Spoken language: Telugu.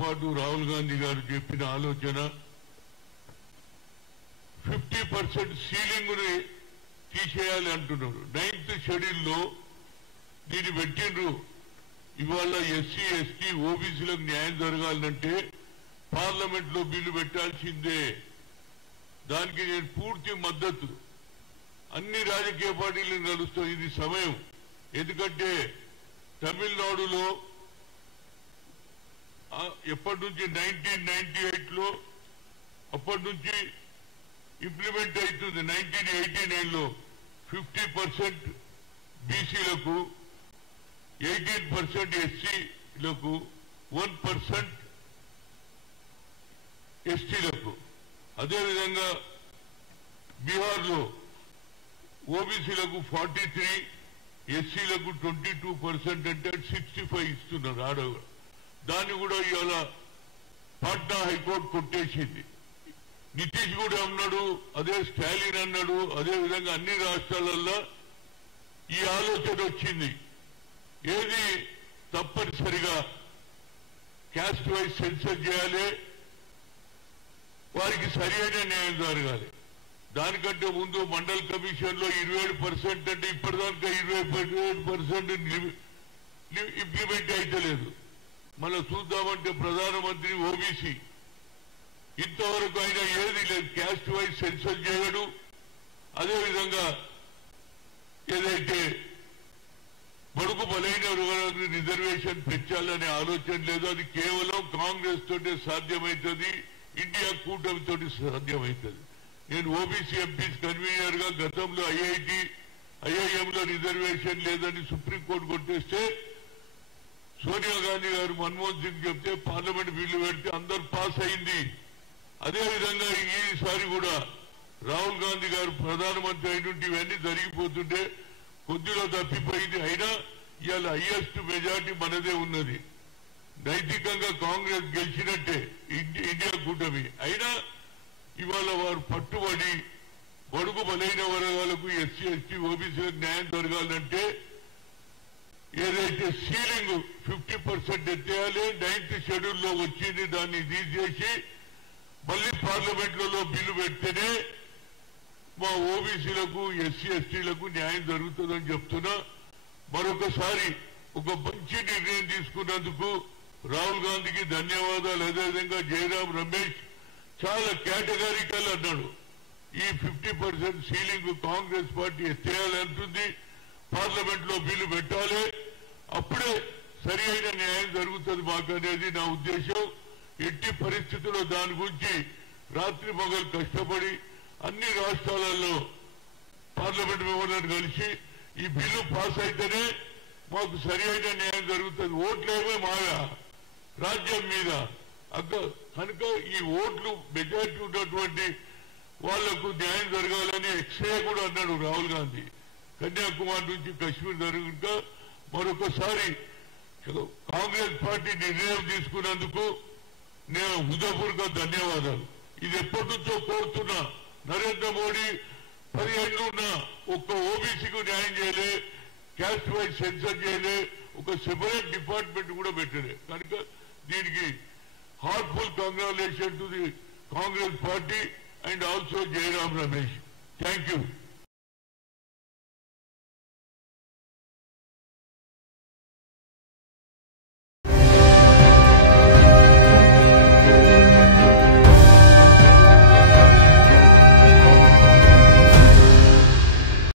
పాటు రాహుల్ గాంధీ గారు చెప్పిన ఆలోచన 50% సీలింగ్ ని తీసేయాలి అంటున్నారు. 9th షెడ్యూల్లో దీన్ని పెట్టిండ్రు. ఇవాళ ఎస్సీ ఎస్టీ ఓబీసీలకు న్యాయం జరగాలంటే పార్లమెంట్ లో బిల్లు పెట్టాల్సిందే. దానికి నేను పూర్తి మద్దతు. అన్ని రాజకీయ పార్టీలను కలుస్తాం. ఇది సమయం. ఎందుకంటే తమిళనాడులో ఎప్పటి నుంచి 1998లో అప్పటి నుంచి ఇంప్లిమెంట్ అవుతుంది. 1989లో 50% బీసీలకు, 18% ఎస్సీలకు, 1% ఎస్టీలకు. అదేవిధంగా బీహార్లో ఓబీసీలకు 43, ఎస్సీలకు 22% అంటే 65 ఇస్తున్నారు ఆడవాళ్ళు. దాన్ని కూడా ఇవాళ పాట్నా హైకోర్టు కొట్టేసింది. నితీష్ కూడా అన్నాడు, అదే స్టాలిన్ అన్నాడు. అదేవిధంగా అన్ని రాష్ట్రాలలో ఈ ఆలోచన వచ్చింది. ఏది తప్పనిసరిగా క్యాస్ట్ వైజ్ సెన్సర్ చేయాలి, వారికి సరి అయిన న్యాయం జరగాలి. దానికంటే ముందు మండల్ కమిషన్ లో 27% అంటే ఇప్పటిదాకా 27% ఇంప్లిమెంట్ అయితలేదు. మళ్ళీ చూద్దామంటే ప్రధానమంత్రి ఓబీసీ ఇంతవరకు అయినా ఏది లేదు. క్యాస్ట్ వైజ్ సెన్సర్ చేయడు. అదేవిధంగా ఏదైతే బడుగు బలైన వర్గాలకు రిజర్వేషన్ పెంచాలనే ఆలోచన లేదు. అది కేవలం కాంగ్రెస్ తోటే సాధ్యమవుతుంది, ఇండియా కూటమితో సాధ్యమవుతుంది. నేను ఓబీసీ ఎంపీస్ కన్వీనర్ గా గతంలో ఐఐఎంలో రిజర్వేషన్ లేదని సుప్రీంకోర్టు కొట్టేస్తే సోనియా గాంధీ గారు మన్మోహన్ సింగ్ చెప్తే పార్లమెంట్ బిల్లు పెడితే అందరు పాస్ అయింది. అదేవిధంగా ఈసారి కూడా రాహుల్ గాంధీ గారు ప్రధానమంత్రి అయినట్టు ఇవన్నీ జరిగిపోతుంటే కొద్దిలో తప్పిపోయింది. అయినా ఇవాళ హైయెస్ట్ మెజార్టీ మనదే ఉన్నది. నైతికంగా కాంగ్రెస్ గెలిచినట్టే ఇండియా కూటమి. అయినా ఇవాళ వారు పట్టుబడి బడుగు బలైన వర్గాలకు, ఎస్సీ ఎస్టీ ఓబీసీలకు న్యాయం జరగాలంటే ఏదైతే సీలింగ్ 50% ఎత్తేయాలి. 9th షెడ్యూల్లో వచ్చింది, దాన్ని తీసేసి మళ్ళీ పార్లమెంట్లలో బిల్లు పెడితేనే మా ఓబీసీలకు, ఎస్సీ ఎస్టీలకు న్యాయం జరుగుతుందని చెప్తున్నా. మరొకసారి ఒక మంచి నిర్ణయం తీసుకున్నందుకు రాహుల్ గాంధీకి ధన్యవాదాలు. అదేవిధంగా జయరాం రమేష్ చాలా కేటగారికల్ అన్నాడు. ఈ 50% సీలింగ్ కాంగ్రెస్ పార్టీ ఎత్తేయాలంటుంది. పార్లమెంట్ లో బిల్లు పెట్టాలి, అప్పుడే సరి అయిన న్యాయం జరుగుతుంది మాకు అనేది నా ఉద్దేశం. ఎట్టి పరిస్థితుల్లో దాని గురించి రాత్రి పగలు కష్టపడి అన్ని రాష్ట్రాలలో పార్లమెంట్ మెంబర్లను కలిసి ఈ బిల్లు పాస్ అయితేనే మాకు సరి అయిన న్యాయం జరుగుతుంది. ఓట్లేమో మాయా రాజ్యం మీద కనుక ఈ ఓట్లు మెజార్టీ ఉన్నటువంటి వాళ్లకు న్యాయం జరగాలని ఎక్స్రే కూడా అన్నాడు రాహుల్ గాంధీ. కన్యాకుమారి నుంచి కశ్మీర్ జరుగుగా మరొకసారి కాంగ్రెస్ పార్టీ నిర్ణయం తీసుకున్నందుకు నేను హృదయపూర్వక ధన్యవాదాలు. ఇది ఎప్పటి నుంచో కోరుతున్నా. నరేంద్ర మోడీ 10 ఏళ్ళు ఉన్న ఒక్క ఓబీసీకి న్యాయం చేయలే, క్యాస్ట్ వైజ్ సెన్సర్ చేయలే, ఒక సెపరేట్ డిపార్ట్మెంట్ కూడా పెట్టలే. కనుక దీనికి heartful congratulation to the Congress party and also Jayaram Ramesh. Thank you.